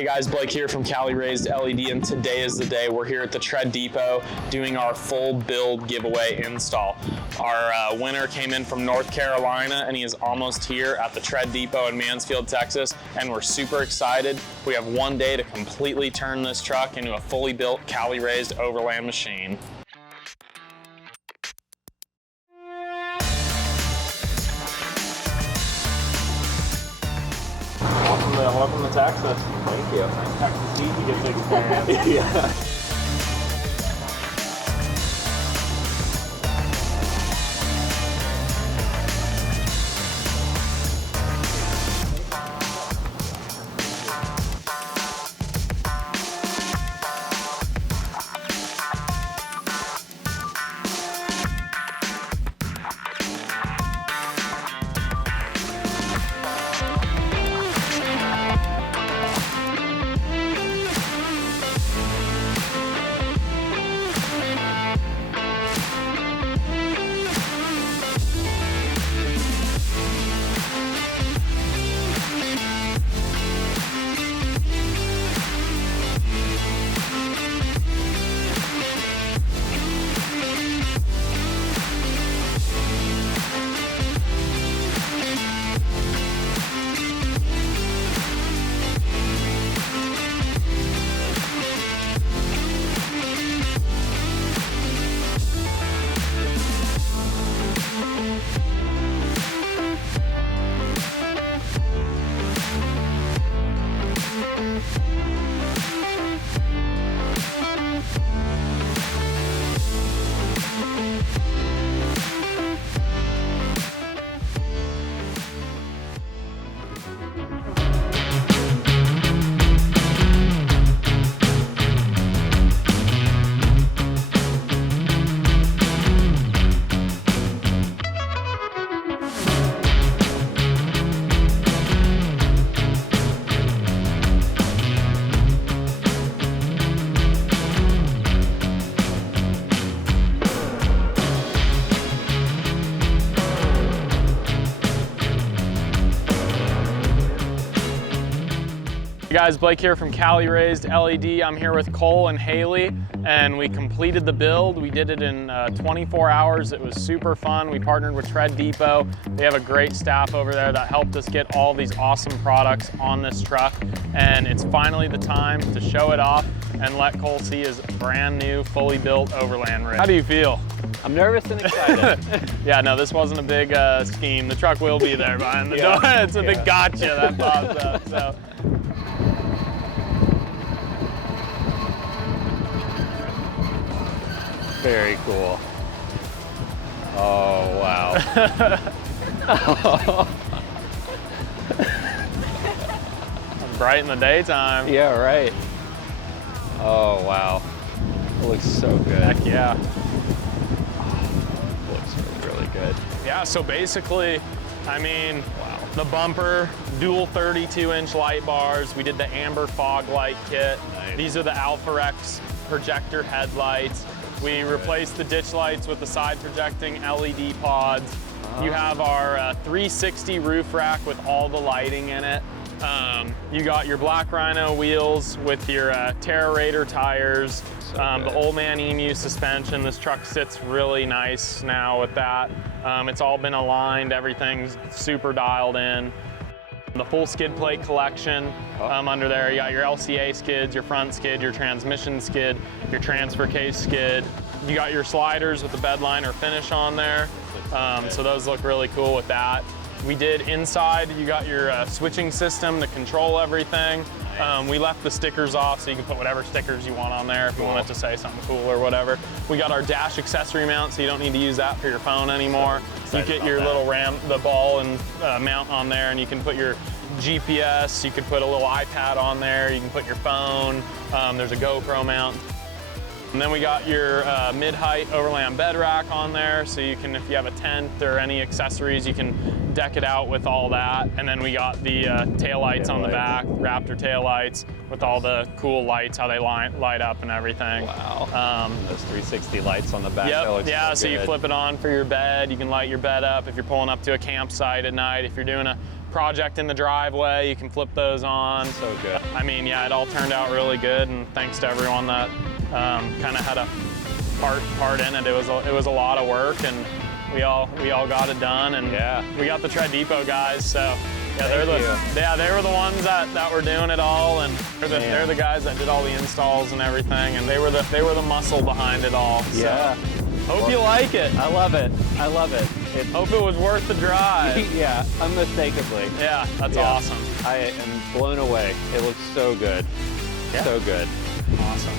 Hey guys, Blake here from Cali Raised LED, and today is the day. We're here at the Tread Depot doing our full build giveaway install. Our winner came in from North Carolina, and he is almost here at the Tread Depot in Mansfield, Texas, and we're super excited. We have one day to completely turn this truck into a fully built Cali Raised overland machine. Welcome to Texas. Thank you. Texas heat, you get to experience. Yeah. Hey guys, Blake here from Cali Raised LED. I'm here with Cole and Haylie, and we completed the build. We did it in 24 hours. It was super fun. We partnered with Tread Depot. They have a great staff over there that helped us get all these awesome products on this truck, and it's finally the time to show it off and let Cole see his brand new, fully built overland rig. How do you feel? I'm nervous and excited. Yeah, no, this wasn't a big scheme. The truck will be there behind the door. It's a big gotcha that pops up. So. Very cool. Oh, wow. Bright in the daytime. Yeah, right. Oh, wow. It looks so good. Heck yeah. It looks really, really good. Yeah, so basically, I mean, wow. The bumper, dual 32-inch light bars. We did the amber fog light kit. Nice. These are the Alpharex projector headlights. We replaced the ditch lights with the side projecting LED pods. You have our 360 roof rack with all the lighting in it. You got your Black Rhino wheels with your Terra tires, the Old Man Emu suspension. This truck sits really nice now with that. It's all been aligned, everything's super dialed in. The full skid plate collection under there. You got your LCA skids, your front skid, your transmission skid, your transfer case skid. You got your sliders with the bed liner finish on there. So those look really cool with that. We did inside, you got your switching system to control everything. We left the stickers off so you can put whatever stickers you want on there if you want it to say something cool or whatever. We got our dash accessory mount so you don't need to use that for your phone anymore. You get your little the ball and mount on there, and you can put your GPS, you could put a little iPad on there, you can put your phone, there's a GoPro mount. And then we got your mid-height overland bed rack on there, so you can, if you have a tent or any accessories, you can deck it out with all that. And then we got the tail lights on the back, Raptor tail lights with all the cool lights, how they light up and everything. Wow. Those 360 lights on the back. Yep. So you flip it on for your bed. You can light your bed up if you're pulling up to a campsite at night. If you're doing a project in the driveway. You can flip those on. So good. I mean, yeah, it all turned out really good, and thanks to everyone that kind of had a part in it. It was a lot of work, and we all got it done, and Yeah. we got the Tread Depot guys. So yeah, Thank they were the ones that were doing it all, and they're the guys that did all the installs and everything, and they were the muscle behind it all. So. Yeah. Hope you like it. I love it. I love it. Hope it was worth the drive. Yeah, unmistakably. Yeah, that's Yeah. awesome. I am blown away. It looks so good. Yeah. So good. Awesome.